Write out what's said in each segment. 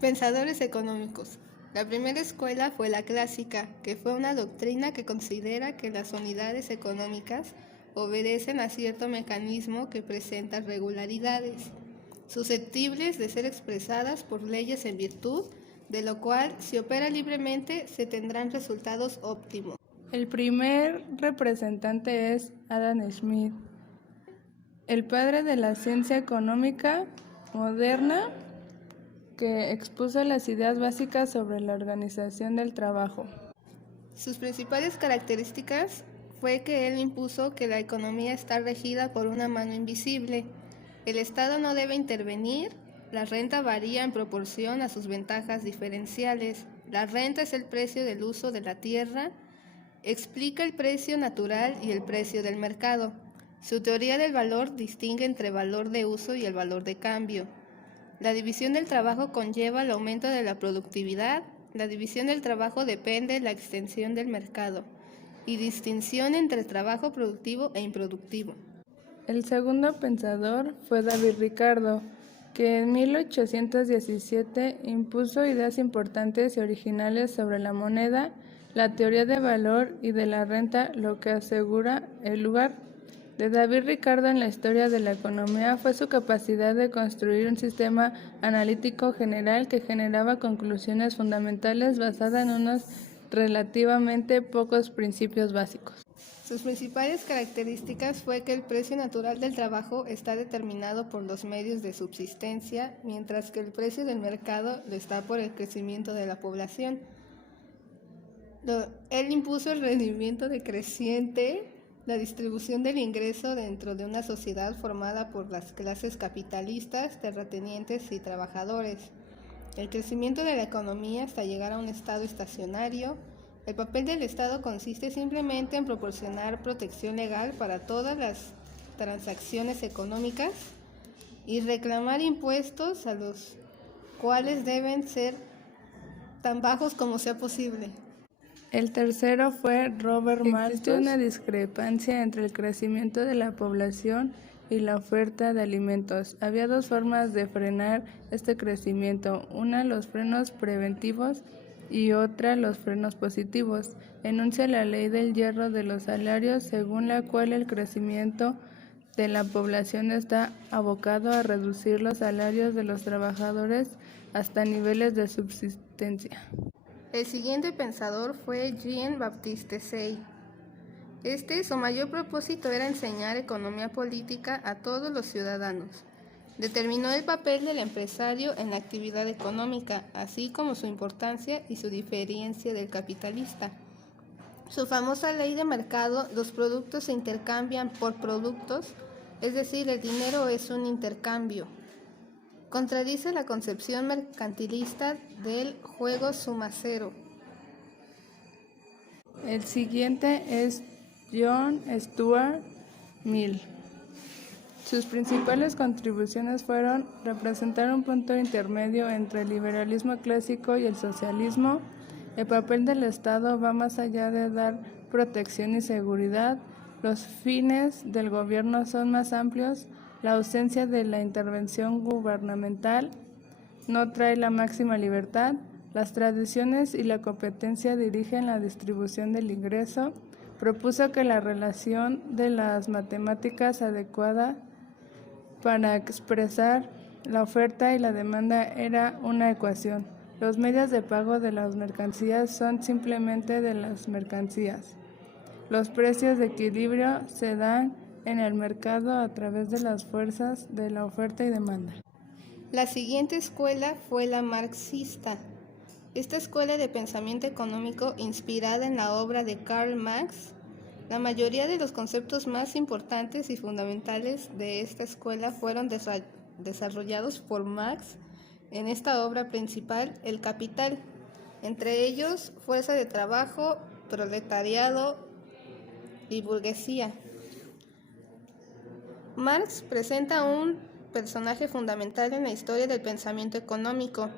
Pensadores económicos. La primera escuela fue la clásica, que fue una doctrina que considera que las unidades económicas obedecen a cierto mecanismo que presenta regularidades, susceptibles de ser expresadas por leyes en virtud de lo cual, si opera libremente, se tendrán resultados óptimos. El primer representante es Adam Smith, el padre de la ciencia económica moderna, que expuso las ideas básicas sobre la organización del trabajo. Sus principales características fue que él impuso que la economía está regida por una mano invisible. El Estado no debe intervenir, la renta varía en proporción a sus ventajas diferenciales. La renta es el precio del uso de la tierra, explica el precio natural y el precio del mercado. Su teoría del valor distingue entre valor de uso y el valor de cambio. La división del trabajo conlleva el aumento de la productividad. La división del trabajo depende de la extensión del mercado y distinción entre trabajo productivo e improductivo. El segundo pensador fue David Ricardo, que en 1817 impuso ideas importantes y originales sobre la moneda, la teoría de valor y de la renta, lo que asegura el lugar de David Ricardo en la historia de la economía fue su capacidad de construir un sistema analítico general que generaba conclusiones fundamentales basadas en unos relativamente pocos principios básicos. Sus principales características fue que el precio natural del trabajo está determinado por los medios de subsistencia, mientras que el precio del mercado lo está por el crecimiento de la población. Él impuso el rendimiento decreciente, la distribución del ingreso dentro de una sociedad formada por las clases capitalistas, terratenientes y trabajadores, el crecimiento de la economía hasta llegar a un estado estacionario. El papel del Estado consiste simplemente en proporcionar protección legal para todas las transacciones económicas y reclamar impuestos a los cuales deben ser tan bajos como sea posible. El tercero fue Robert Malthus. Existe una discrepancia entre el crecimiento de la población y la oferta de alimentos. Había dos formas de frenar este crecimiento, una los frenos preventivos y otra los frenos positivos. Enuncia la ley del hierro de los salarios, según la cual el crecimiento de la población está abocado a reducir los salarios de los trabajadores hasta niveles de subsistencia. El siguiente pensador fue Jean-Baptiste Say. Su mayor propósito era enseñar economía política a todos los ciudadanos. Determinó el papel del empresario en la actividad económica, así como su importancia y su diferencia del capitalista. Su famosa ley de mercado, los productos se intercambian por productos, es decir, el dinero es un intercambio. Contradice la concepción mercantilista del juego suma cero. El siguiente es John Stuart Mill. Sus principales contribuciones fueron representar un punto intermedio entre el liberalismo clásico y el socialismo. El papel del Estado va más allá de dar protección y seguridad. Los fines del gobierno son más amplios. La ausencia de la intervención gubernamental no trae la máxima libertad. Las tradiciones y la competencia dirigen la distribución del ingreso. Propuso que la relación de las matemáticas adecuada para expresar la oferta y la demanda era una ecuación. Los medios de pago de las mercancías son simplemente de las mercancías. Los precios de equilibrio se dan en el mercado a través de las fuerzas de la oferta y demanda. La siguiente escuela fue la marxista. Esta escuela de pensamiento económico inspirada en la obra de Karl Marx. La mayoría de los conceptos más importantes y fundamentales de esta escuela fueron desarrollados por Marx en esta obra principal, El Capital, entre ellos fuerza de trabajo, proletariado y burguesía. Marx presenta un personaje fundamental en la historia del pensamiento económico.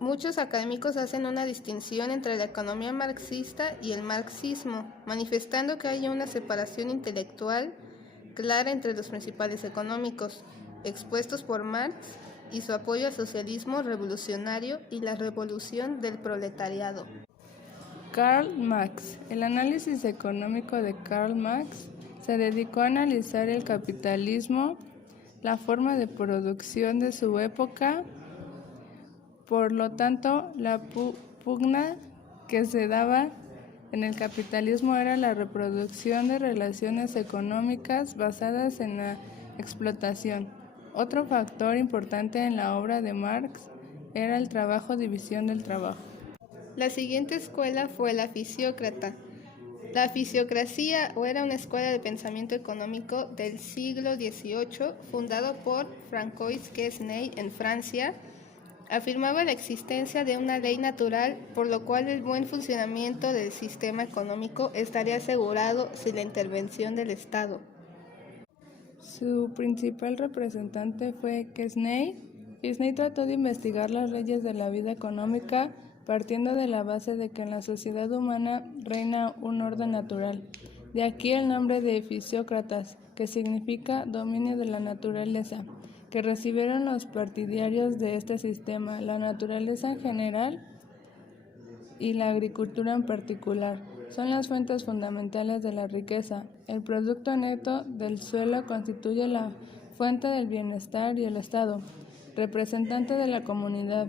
Muchos académicos hacen una distinción entre la economía marxista y el marxismo, manifestando que hay una separación intelectual clara entre los principales económicos expuestos por Marx y su apoyo al socialismo revolucionario y la revolución del proletariado. Karl Marx. El análisis económico de Karl Marx se dedicó a analizar el capitalismo, la forma de producción de su época. Por lo tanto, la pugna que se daba en el capitalismo era la reproducción de relaciones económicas basadas en la explotación. Otro factor importante en la obra de Marx era el trabajo-división del trabajo. La siguiente escuela fue la fisiócrata. La fisiocracia era una escuela de pensamiento económico del siglo XVIII, fundado por Francois Quesnay en Francia. Afirmaba la existencia de una ley natural, por lo cual el buen funcionamiento del sistema económico estaría asegurado sin la intervención del Estado. Su principal representante fue Quesnay. Quesnay trató de investigar las leyes de la vida económica partiendo de la base de que en la sociedad humana reina un orden natural. De aquí el nombre de fisiócratas, que significa dominio de la naturaleza, que recibieron los partidarios de este sistema, la naturaleza en general y la agricultura en particular. Son las fuentes fundamentales de la riqueza. El producto neto del suelo constituye la fuente del bienestar y el Estado, representante de la comunidad,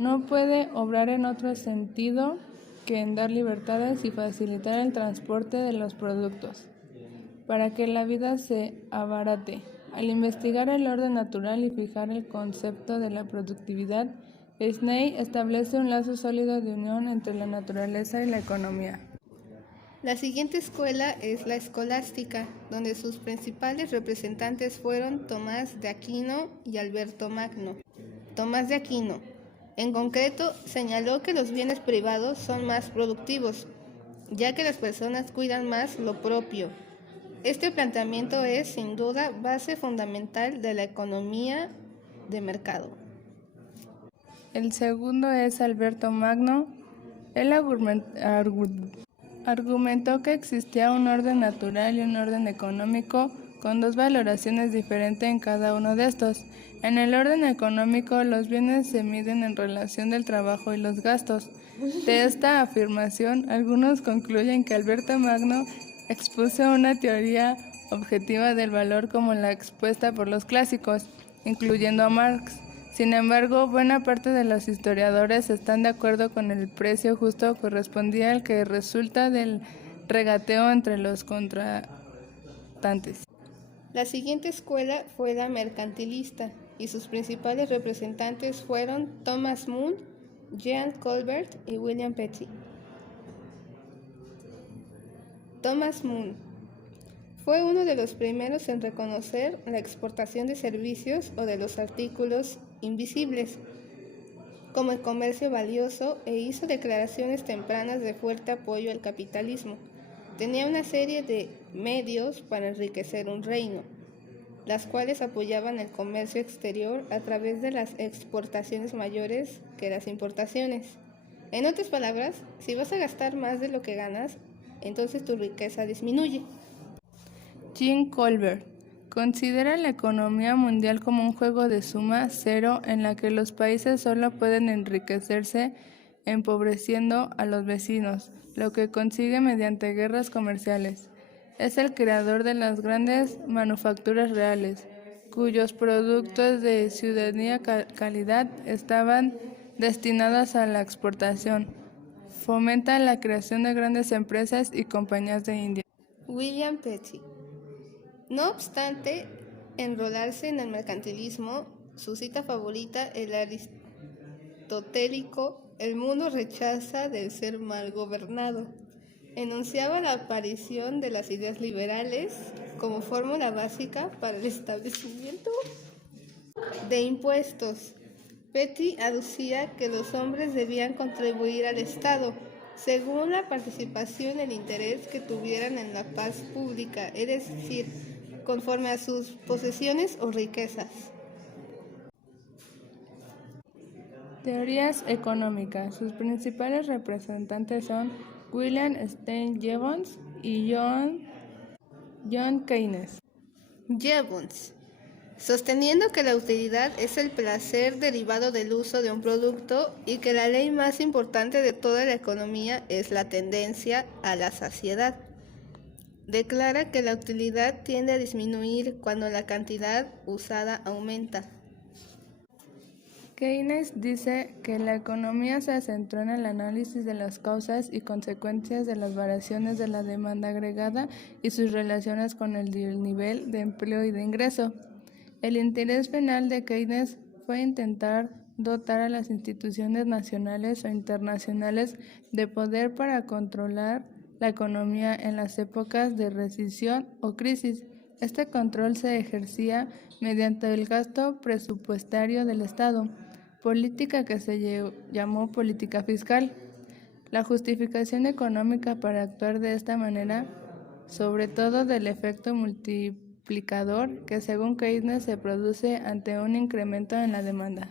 no puede obrar en otro sentido que en dar libertades y facilitar el transporte de los productos, para que la vida se abarate. Al investigar el orden natural y fijar el concepto de la productividad, Quesnay establece un lazo sólido de unión entre la naturaleza y la economía. La siguiente escuela es la escolástica, donde sus principales representantes fueron Tomás de Aquino y Alberto Magno. Tomás de Aquino, en concreto, señaló que los bienes privados son más productivos, ya que las personas cuidan más lo propio. Este planteamiento es, sin duda, base fundamental de la economía de mercado. El segundo es Alberto Magno. Él argumentó que existía un orden natural y un orden económico con dos valoraciones diferentes en cada uno de estos. En el orden económico, los bienes se miden en relación del trabajo y los gastos. De esta afirmación, algunos concluyen que Alberto Magno expuso una teoría objetiva del valor como la expuesta por los clásicos, incluyendo a Marx. Sin embargo, buena parte de los historiadores están de acuerdo con el precio justo correspondía al que resulta del regateo entre los contratantes. La siguiente escuela fue la mercantilista, y sus principales representantes fueron Thomas More, Jean Colbert y William Petty. Thomas More fue uno de los primeros en reconocer la exportación de servicios o de los artículos invisibles como el comercio valioso e hizo declaraciones tempranas de fuerte apoyo al capitalismo. Tenía una serie de medios para enriquecer un reino, las cuales apoyaban el comercio exterior a través de las exportaciones mayores que las importaciones. En otras palabras, si vas a gastar más de lo que ganas, entonces tu riqueza disminuye. Jean Colbert considera la economía mundial como un juego de suma cero en la que los países solo pueden enriquecerse empobreciendo a los vecinos, lo que consigue mediante guerras comerciales. Es el creador de las grandes manufacturas reales, cuyos productos de ciudadanía calidad estaban destinados a la exportación. Fomenta la creación de grandes empresas y compañías de India. William Petty. No obstante enrolarse en el mercantilismo, su cita favorita, el aristotélico, el mundo rechaza del ser mal gobernado, enunciaba la aparición de las ideas liberales como fórmula básica para el establecimiento de impuestos. Petty aducía que los hombres debían contribuir al Estado según la participación y el interés que tuvieran en la paz pública, es decir, conforme a sus posesiones o riquezas. Teorías económicas. Sus principales representantes son William Stein Jevons y John Keynes. Jevons sosteniendo que la utilidad es el placer derivado del uso de un producto y que la ley más importante de toda la economía es la tendencia a la saciedad. Declara que la utilidad tiende a disminuir cuando la cantidad usada aumenta. Keynes dice que la economía se centró en el análisis de las causas y consecuencias de las variaciones de la demanda agregada y sus relaciones con el nivel de empleo y de ingreso. El interés final de Keynes fue intentar dotar a las instituciones nacionales o internacionales de poder para controlar la economía en las épocas de recesión o crisis. Este control se ejercía mediante el gasto presupuestario del Estado, política que se llamó política fiscal. La justificación económica para actuar de esta manera, sobre todo del efecto multiplicador que según Keynes se produce ante un incremento en la demanda.